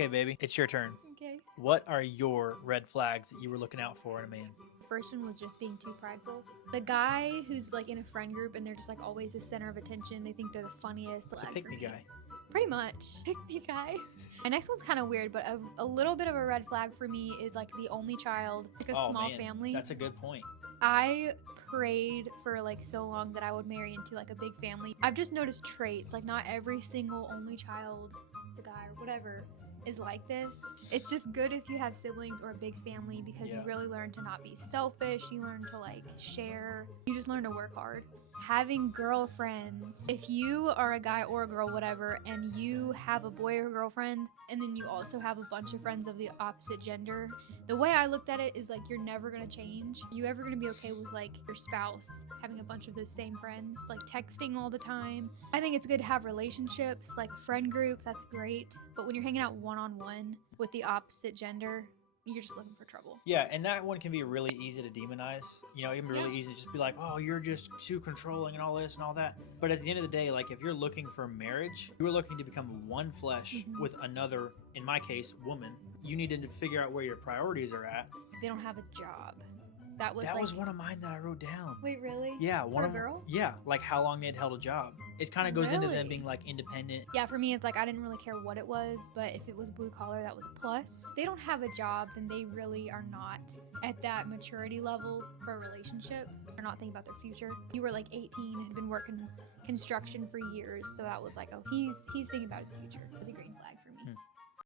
Okay, baby, it's your turn. Okay. What are your red flags that you were looking out for in a man? First one was just being too prideful. The guy who's like in a friend group and they're just like always the center of attention. They think they're the funniest. It's a flag pick for me me. guy. Pretty much. Pick me guy. My next one's kind of weird, but a little bit of a red flag for me is like the only child, like a small man, family. That's a good point. I prayed for like so long that I would marry into like a big family. I've just noticed traits, like not every single only child, it's a guy or whatever, is like this. It's just good if you have siblings or a big family because you Yeah. really learn to not be selfish. You learn to like share. You just learn to work hard. Having girlfriends. If you are a guy or a girl, whatever, and you have a boy or girlfriend, and then you also have a bunch of friends of the opposite gender, the way I looked at it is like you're never gonna change. You ever gonna be okay with like your spouse having a bunch of those same friends, like texting all the time? I think it's good to have relationships, like friend group, that's great. But when you're hanging out one-on-one with the opposite gender, you're just looking for trouble. Yeah, and that one can be really easy to demonize. You know, it can be really Yeah. easy to just be like, oh, you're just too controlling and all this and all that. But at the end of the day, like if you're looking for marriage, you are looking to become one flesh Mhm. with another, in my case, woman. You need to figure out where your priorities are at. They don't have a job. That was That like, was one of mine that I wrote down. wait, really? Yeah, For one a of 'em- girl? Yeah, like how long they'd held a job. It kind of goes into them Really? being like independent. Yeah, for me, it's like I didn't really care what it was, but if it was blue collar, that was a plus. If they don't have a job, then they really are not at that maturity level for a relationship. They're not thinking about their future. You were like 18, had been working construction for years, so that was like, oh, he's thinking about his future. It was a green flag for